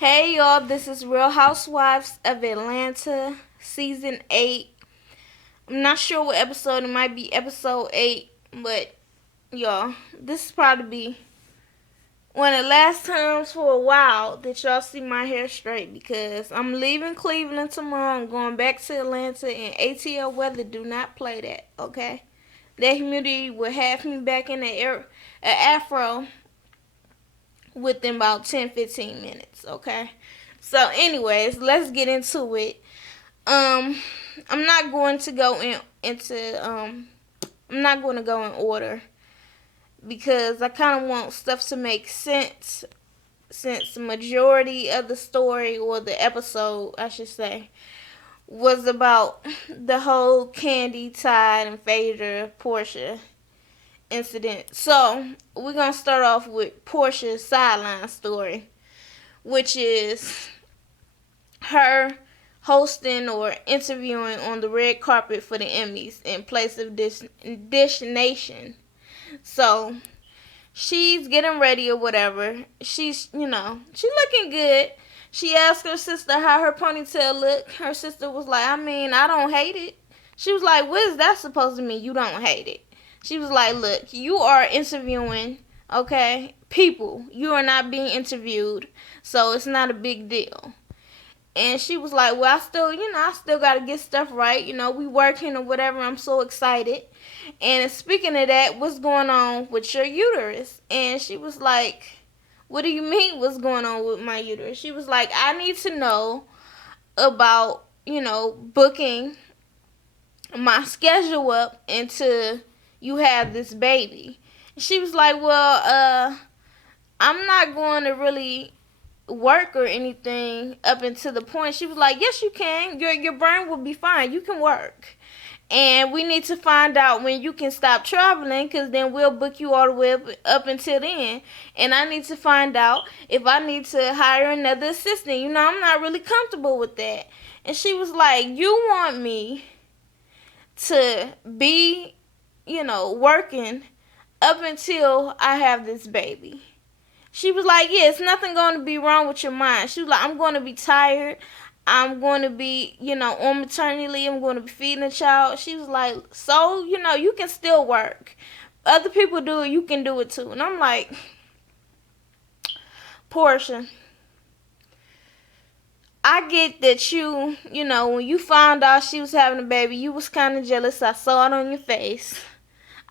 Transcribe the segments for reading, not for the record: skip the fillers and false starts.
Hey y'all, this is Real Housewives of Atlanta, season 8. I'm not sure what episode, it might be episode 8, but y'all, this is probably be one of the last times for a while that y'all see my hair straight because I'm leaving Cleveland tomorrow. I'm going back to Atlanta, and ATL weather do not play that, okay? That humidity will have me back in the air, an afro within about 10-15 minutes, okay? So, anyways, let's get into it. Um, I'm not going to go into I'm not going to go in order because I kind of want stuff to make sense since the majority of the story or the episode, I should say, was about the whole Candy, Tide, and Phaedra Portia incident. So we're gonna start off with Portia's sideline story, which is her hosting or interviewing on the red carpet for the Emmys in place of Dish Nation. So she's getting ready or whatever. She's looking good. She asked her sister how her ponytail looked. Her sister was like, I don't hate it. She was like, what is that supposed to mean? You don't hate it. She was like, look, you are interviewing, okay, people. You are not being interviewed, so it's not a big deal. And she was like, well, I still got to get stuff right. We working or whatever. I'm so excited. And speaking of that, what's going on with your uterus? And she was like, what do you mean what's going on with my uterus? She was like, I need to know about, booking my schedule up until you have this baby. She was like, well, I'm not going to really work or anything up until the point. She was like, yes, you can. Your brain will be fine. You can work. And we need to find out when you can stop traveling, because then we'll book you all the way up until then. And I need to find out if I need to hire another assistant. I'm not really comfortable with that. And she was like, you want me to be, working up until I have this baby. She was like, yeah, it's nothing going to be wrong with your mind. She was like, I'm going to be tired. I'm going to be, on maternity leave. I'm going to be feeding a child. She was like, so, you can still work. Other people do it. You can do it too. And I'm like, Portia, I get that when you found out she was having a baby, you was kind of jealous. I saw it on your face.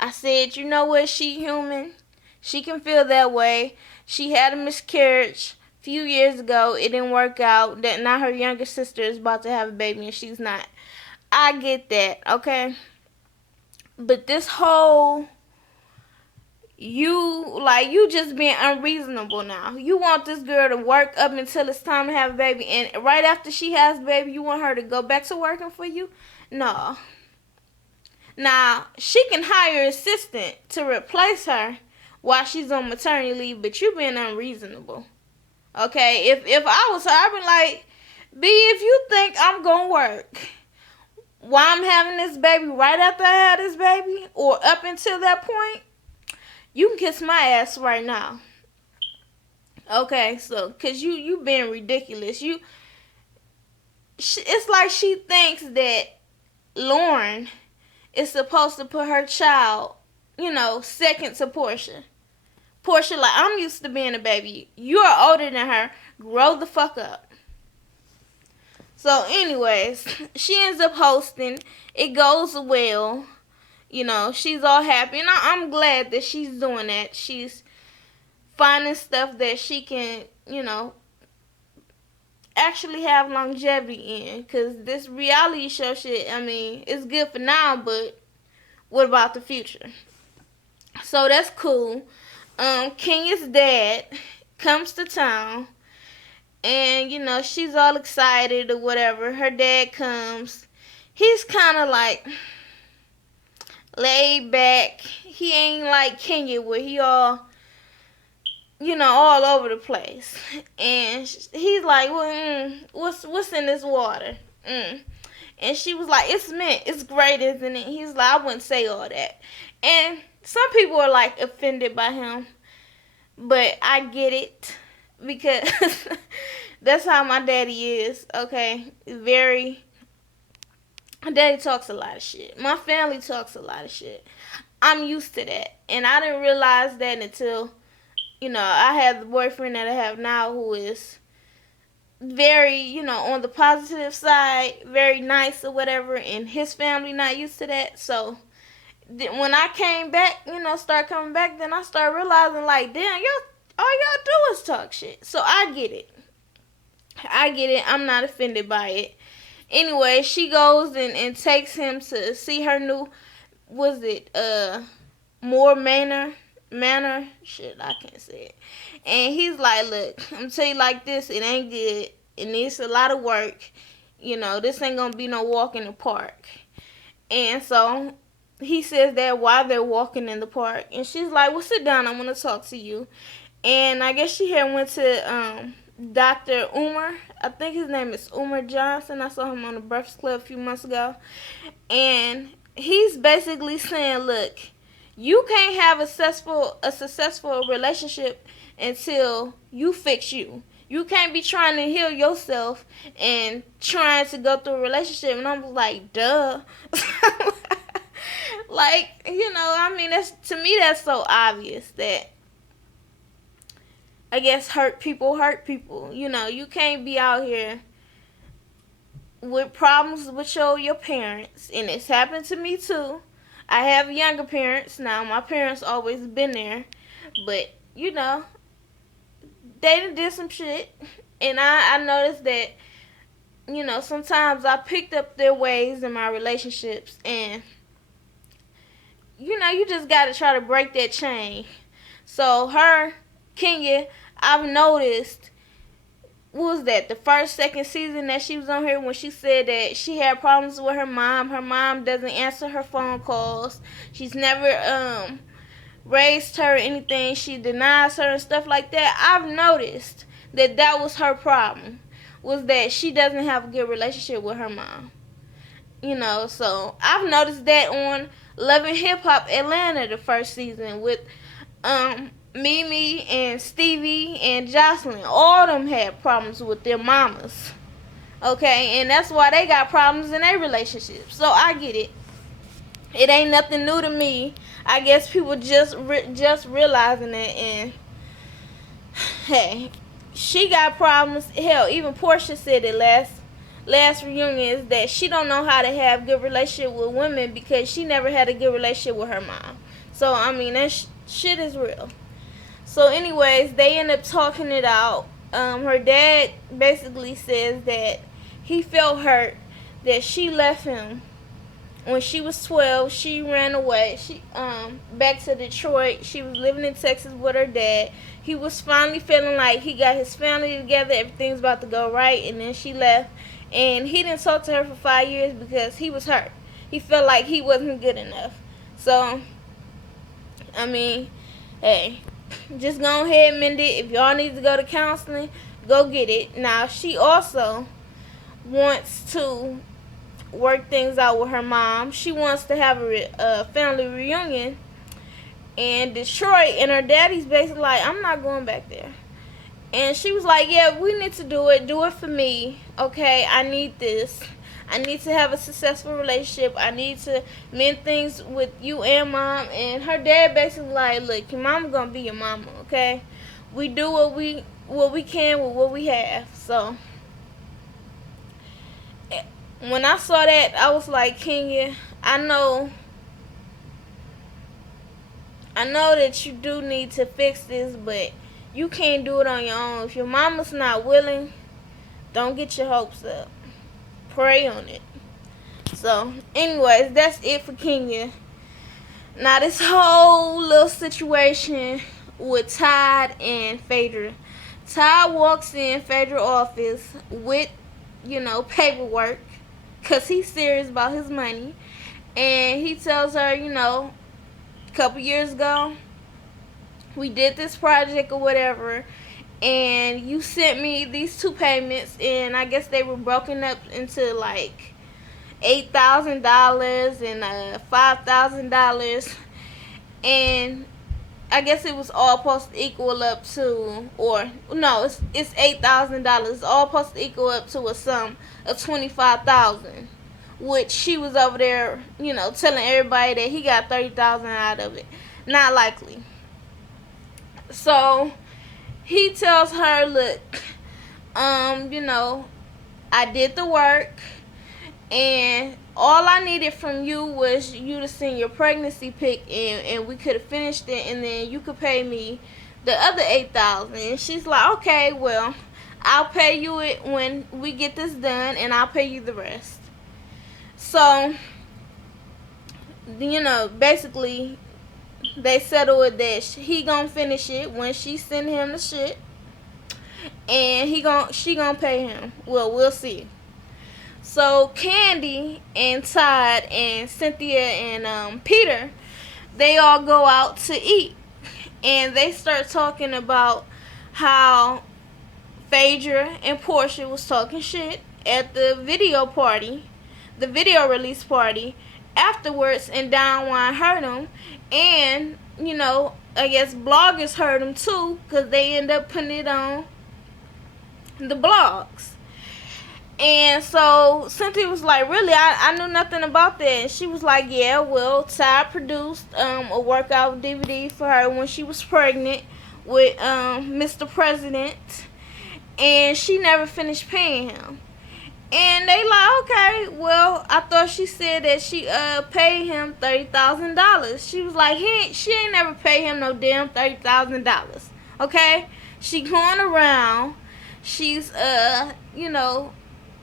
I said, you know what? She human. She can feel that way. She had a miscarriage a few years ago. It didn't work out. That now her younger sister is about to have a baby and she's not. I get that, okay? But this whole you just being unreasonable now. You want this girl to work up until it's time to have a baby, and right after she has a baby, you want her to go back to working for you? No. Now, she can hire an assistant to replace her while she's on maternity leave, but you being unreasonable. Okay? If I was her, I'd be like, B, if you think I'm gonna work while I'm having this baby right after I had this baby, or up until that point, you can kiss my ass right now. Okay, so, cause you being ridiculous. It's like she thinks that Lauren is supposed to put her child, second to Portia. Portia, like, I'm used to being a baby. You're older than her. Grow the fuck up. So, anyways, she ends up hosting. It goes well. She's all happy. And I'm glad that she's doing that. She's finding stuff that she can, actually have longevity in. Because this reality show shit, it's good for now, but what about the future? So that's cool. Kenya's dad comes to town, and she's all excited or whatever. Her dad comes. He's kind of like laid back. He ain't like Kenya where he all over the place. And he's like, well, what's in this water? And she was like, it's mint. It's great, isn't it? He's like, I wouldn't say all that. And some people are like offended by him, but I get it because That's how my daddy is. Okay, very. My daddy talks a lot of shit. My family talks a lot of shit. I'm used to that, and I didn't realize that until I have the boyfriend that I have now, who is very, on the positive side, very nice or whatever, and his family not used to that. So when I came back, start coming back, then I start realizing like, damn, all y'all do is talk shit. So I get it. I get it. I'm not offended by it. Anyway, she goes and takes him to see her new, was it more manor? Shit, I can't say it. And he's like, look, I'm gonna tell you like this, it ain't good. It needs a lot of work. This ain't gonna be no walk in the park. And so he says that while they're walking in the park, and she's like, well, sit down, I'm gonna talk to you. And I guess she had went to Dr. Umar. I think his name is Umar Johnson. I saw him on the Breakfast Club a few months ago. And he's basically saying, look, you can't have a successful relationship until you fix you. You can't be trying to heal yourself and trying to go through a relationship. And I'm like, duh. Like, I mean, to me, that's so obvious that I guess hurt people hurt people. You can't be out here with problems with your parents. And it's happened to me too. I have younger parents now. My parents always been there. But, they did some shit. And I noticed that, sometimes I picked up their ways in my relationships. And, you just got to try to break that chain. So Kenya, I've noticed, what was that, the second season that she was on here, when she said that she had problems with her mom. Her mom doesn't answer her phone calls. She's never raised her or anything. She denies her and stuff like that. I've noticed that was her problem, was that she doesn't have a good relationship with her mom. So I've noticed that on Love and Hip Hop Atlanta, the first season, with Mimi and Stevie and Jocelyn. All of them had problems with their mamas. Okay, and that's why they got problems in their relationships. So I get it. It ain't nothing new to me. I guess people just realizing it. And hey, she got problems. Hell, even Portia said it last reunion, is that she don't know how to have good relationship with women because she never had a good relationship with her mom. So I mean, that shit is real. So anyways, they end up talking it out. Her dad basically says that he felt hurt that she left him when she was 12. She ran away. She back to Detroit. She was living in Texas with her dad. He was finally feeling like he got his family together. Everything's about to go right. And then she left. And he didn't talk to her for 5 years because he was hurt. He felt like he wasn't good enough. So, I mean, hey, just go ahead and mend it. If y'all need to go to counseling, go get it. Now, she also wants to work things out with her mom. She wants to have a family reunion in Detroit, and her daddy's basically like, I'm not going back there. And she was like, yeah, we need to do it. Do it for me. Okay, I need this. I need to have a successful relationship. I need to mend things with you and mom. And her dad basically like, look, your mama gonna be your mama, okay? We do what we can with what we have. So when I saw that, I was like, Kenya, I know that you do need to fix this, but you can't do it on your own. If your mama's not willing, don't get your hopes up. Pray on it. So, anyways, that's it for Kenya. Now, this whole little situation with Todd and Phaedra. Todd walks in Phaedra's office with, paperwork, because he's serious about his money. And he tells her, a couple years ago, we did this project or whatever, and you sent me these 2 payments, and I guess they were broken up into like $8,000 and $5,000, and I guess it was all supposed to equal up to, or no, it's $8,000. It's all supposed to equal up to a sum of 25,000, which she was over there, telling everybody that he got 30,000 out of it. Not likely. So he tells her, look, I did the work, and all I needed from you was you to send your pregnancy pic, and we could have finished it, and then you could pay me the other 8,000. And she's like, okay, well, I'll pay you it when we get this done, and I'll pay you the rest. So, basically, they settle it that he gonna finish it when she send him the shit, and she gonna pay him. Well, we'll see. So Candy and Todd and Cynthia and Peter, they all go out to eat, and they start talking about how Phaedra and Portia was talking shit at the video release party afterwards, and Don Juan heard them, and I guess bloggers heard them too, because they end up putting it on the blogs. And so Cynthia was like, really, I knew nothing about that. And she was like, yeah, well, Ty produced a workout DVD for her when she was pregnant with Mr. President, and she never finished paying him. And they like, okay, well, I thought she said that she paid him $30,000. She was like, she ain't never paid him no damn $30,000. Okay? She going around, she's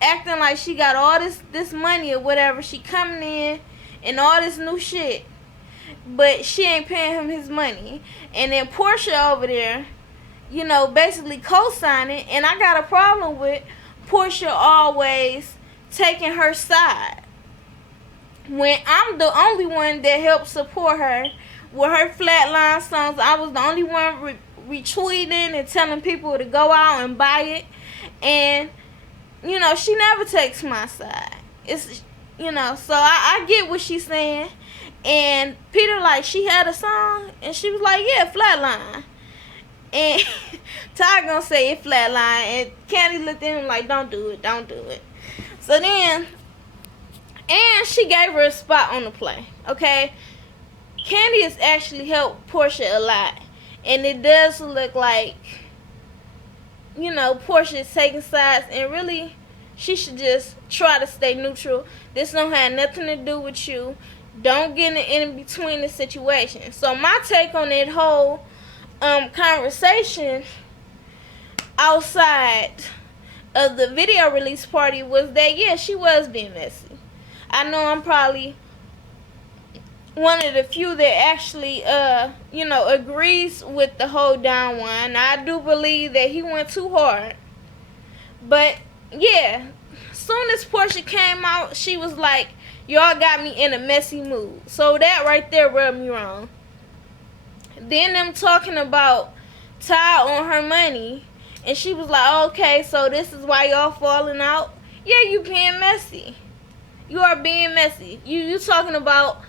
acting like she got all this money or whatever. She coming in and all this new shit, but she ain't paying him his money. And then Portia over there, basically co-signing. And I got a problem with Portia always taking her side when I'm the only one that helped support her with her Flatline songs. I was the only one retweeting and telling people to go out and buy it. And she never takes my side. It's, so I get what she's saying. And Peter, like, she had a song, and she was like, yeah, Flatline. And Ty gonna say it Flatline, and Candy looked at him like, don't do it. So then, and she gave her a spot on the play, okay? Candy has actually helped Portia a lot, and it does look like, Portia is taking sides, and really, she should just try to stay neutral. This don't have nothing to do with you. Don't get in between the situation. So my take on that whole conversation outside of the video release party was that, yeah, she was being messy. I know I'm probably one of the few that actually, agrees with the whole Don Juan. I do believe that he went too hard. But, yeah, soon as Portia came out, she was like, y'all got me in a messy mood. So that right there rubbed me wrong. Then them talking about Ty on her money, and she was like, okay, so this is why y'all falling out? Yeah, you being messy. You are being messy. You talking about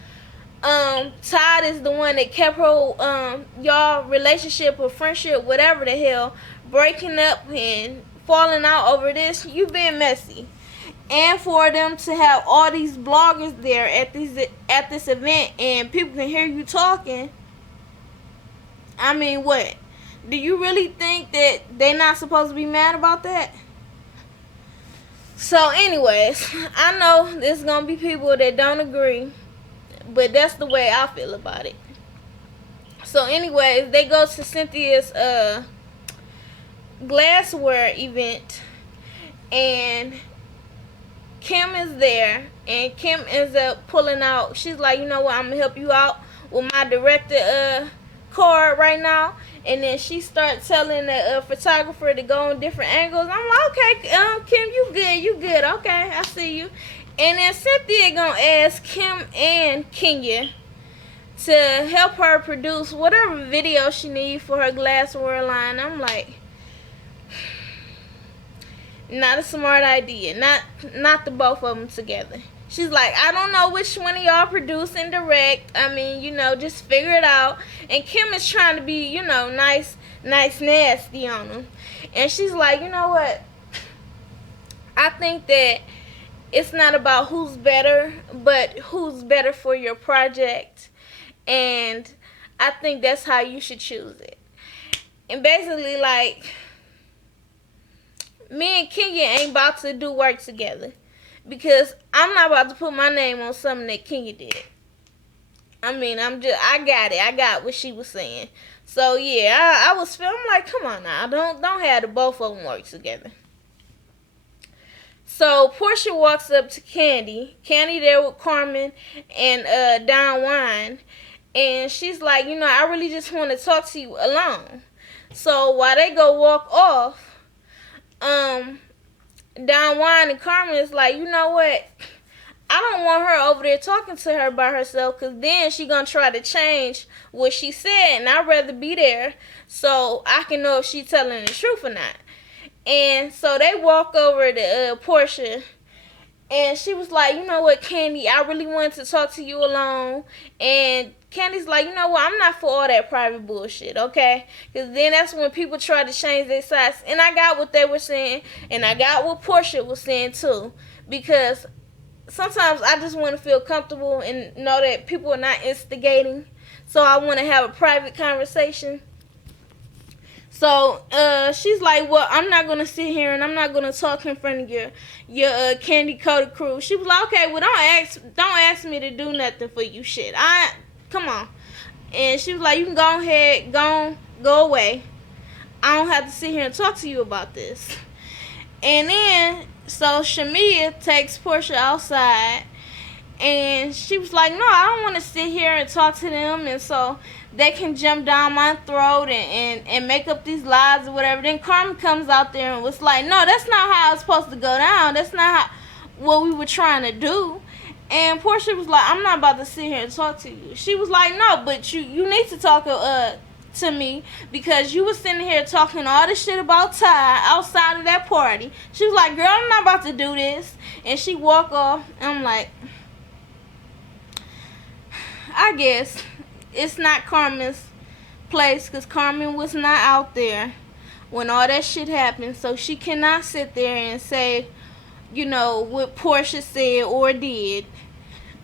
Todd is the one that kept her y'all relationship or friendship, whatever the hell, breaking up and falling out over this. You being messy. And for them to have all these bloggers there at this event, and people can hear you talking, I mean, what? Do you really think that they not supposed to be mad about that? So anyways, I know there's gonna be people that don't agree, but that's the way I feel about it. So anyways, they go to Cynthia's glassware event, and Kim is there, and Kim ends up pulling out. She's like, you know what, I'm gonna help you out with my director card right now. And then she starts telling the photographer to go on different angles. I'm like, okay, Kim, you good, okay, I see you. And then Cynthia gonna ask Kim and Kenya to help her produce whatever video she needs for her glassware line. I'm like, not a smart idea. Not the both of them together. She's like, I don't know which one of y'all produce and direct. I mean, just figure it out. And Kim is trying to be, nice, nasty on him. And she's like, you know what? I think that it's not about who's better, but who's better for your project. And I think that's how you should choose it. And basically, like, me and Kenya ain't about to do work together. Because I'm not about to put my name on something that Kenya did. I mean, I got it. I got what she was saying. So, yeah, I was feeling like, come on now. Don't have the both of them work together. So, Portia walks up to Candy. Candy there with Carmen and Don Juan. And she's like, I really just want to talk to you alone. So, while they go walk off, Don Juan and Carmen is like, you know what? I don't want her over there talking to her by herself, because then she going to try to change what she said. And I'd rather be there so I can know if she's telling the truth or not. And so they walk over to Portia, and she was like, you know what, Candy, I really wanted to talk to you alone. And Candy's like, you know what, I'm not for all that private bullshit, okay? Because then that's when people try to change their sides. And I got what they were saying, and I got what Portia was saying too. Because sometimes I just want to feel comfortable and know that people are not instigating. So I want to have a private conversation. So she's like, well, I'm not going to sit here and I'm not going to talk in front of your Candy Coated crew. She was like, okay, well, don't ask me to do nothing for you, shit. Come on. And she was like, you can go ahead, go away. I don't have to sit here and talk to you about this. And then, so Shamia takes Portia outside, and she was like, no, I don't want to sit here and talk to them, and so they can jump down my throat and make up these lies or whatever. Then Carmen comes out there and was like, no, that's not how it's supposed to go down. That's not what we were trying to do. And Portia was like, I'm not about to sit here and talk to you. She was like, no, but you need to talk to me, because you was sitting here talking all this shit about Ty outside of that party. She was like, girl, I'm not about to do this. And she walked off. And I'm like, I guess it's not Carmen's place, because Carmen was not out there when all that shit happened. So she cannot sit there and say, what Portia said or did.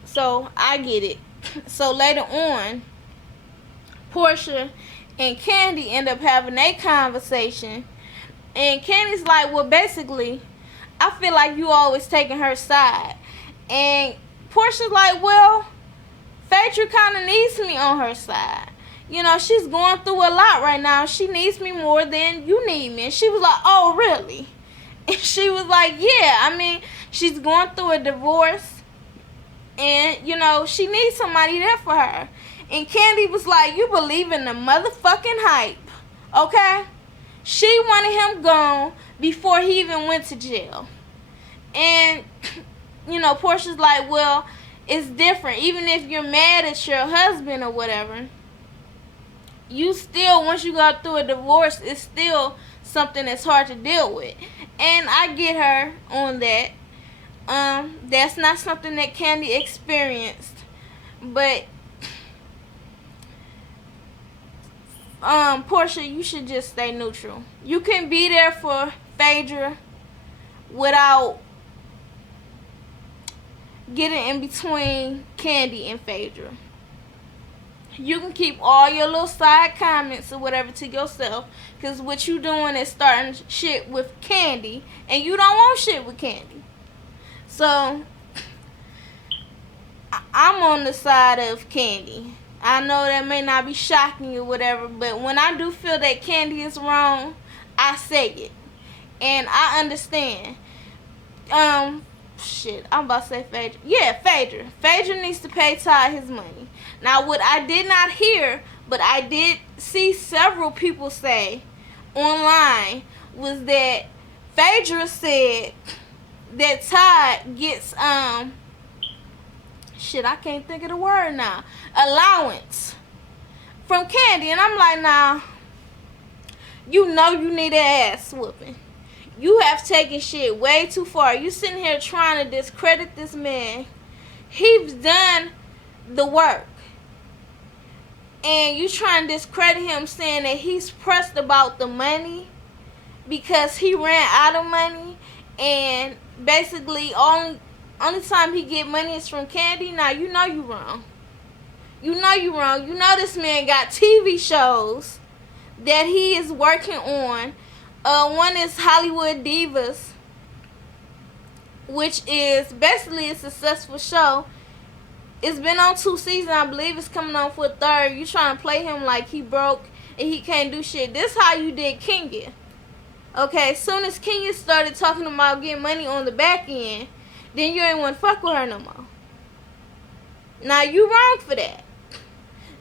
So I get it. So later on, Portia and Candy end up having a conversation. And Candy's like, well, basically, I feel like you always taking her side. And Portia's like, well, Phaedra kind of needs me on her side. She's going through a lot right now. She needs me more than you need me. And she was like, oh, really? And she was like, yeah. I mean, she's going through a divorce. And, she needs somebody there for her. And Candy was like, you believe in the motherfucking hype. Okay? She wanted him gone before he even went to jail. And, Portia's like, well, it's different. Even if you're mad at your husband or whatever, you still, once you go through a divorce, it's still something that's hard to deal with. And I get her on that. That's not something that Candy experienced. But, Portia, you should just stay neutral. You can be there for Phaedra without getting in between Candy and Phaedra. You can keep all your little side comments or whatever to yourself, because what you doing is starting shit with Candy, and you don't want shit with Candy. So I'm on the side of Candy. I know that may not be shocking or whatever, but when I do feel that Candy is wrong, I say it. And I understand. Shit, I'm about to say Phaedra. Yeah, Phaedra. Phaedra needs to pay Ty his money. Now, what I did not hear, but I did see several people say online, was that Phaedra said that Ty gets, shit, I can't think of the word now, allowance from Candy. And I'm like, nah, you need an ass whooping. You have taken shit way too far. You sitting here trying to discredit this man He's done the work. And you trying to discredit him saying that he's pressed about the money because he ran out of money, and basically only time he get money is from Candy. Now you know you wrong. You know you wrong. You know this man got TV shows that he is working on. One is Hollywood Divas, which is basically a successful show. It's been on 2 seasons. I believe it's coming on for a 3rd. You trying to play him like he broke and he can't do shit. This how you did Kenya. Okay, as soon as Kenya started talking about getting money on the back end, then you ain't want to fuck with her no more. Now you wrong for that.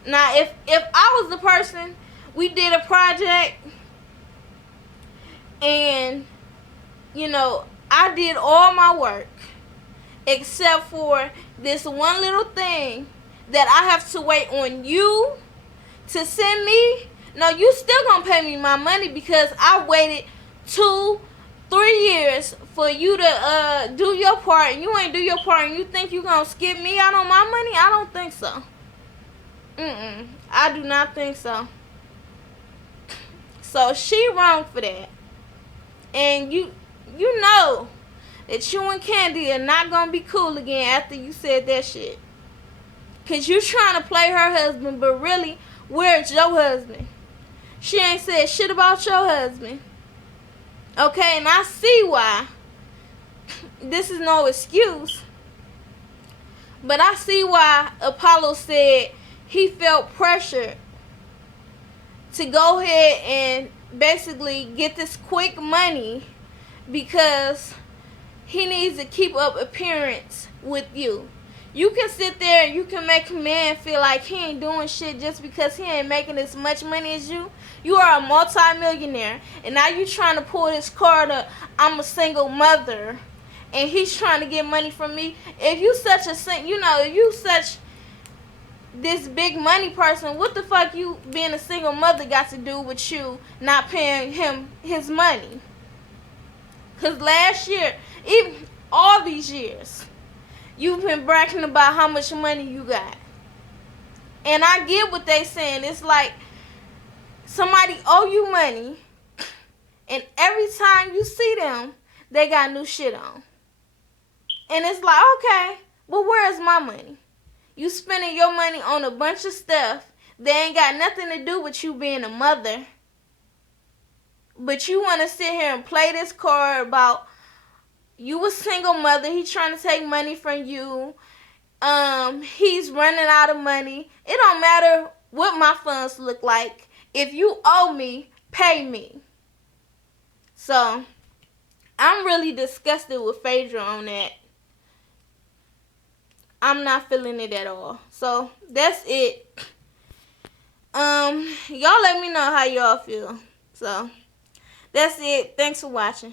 Now if I was the person, we did a project and I did all my work except for this one little thing that I have to wait on you to send me. No, you still gonna pay me my money because I waited 2-3 years for you to do your part, and you ain't do your part, and you think you gonna skip me out on my money? I don't think so. I do not think so. So she wrong for that. And you know that you and Candy are not gonna be cool again after you said that shit. Cause you trying to play her husband, but really, where's your husband? She ain't said shit about your husband. Okay, and I see why. This is no excuse. But I see why Apollo said he felt pressured to go ahead and basically get this quick money because he needs to keep up appearance with you. You can sit there and you can make a man feel like he ain't doing shit just because he ain't making as much money as you. You are a multi-millionaire, and now you trying to pull this card of I'm a single mother, and he's trying to get money from me. If you such if you such this big money person, what the fuck you being a single mother got to do with you not paying him his money? Cause last year, even all these years, you've been bragging about how much money you got. And I get what they saying. It's like somebody owe you money, and every time you see them, they got new shit on. And it's like, okay, well, where's my money? You spending your money on a bunch of stuff that ain't got nothing to do with you being a mother. But you want to sit here and play this card about you a single mother. He trying to take money from you. He's running out of money. It don't matter what my funds look like. If you owe me, pay me. So, I'm really disgusted with Phaedra on that. I'm not feeling it at all. So, that's it. Y'all let me know how y'all feel. So, that's it. Thanks for watching.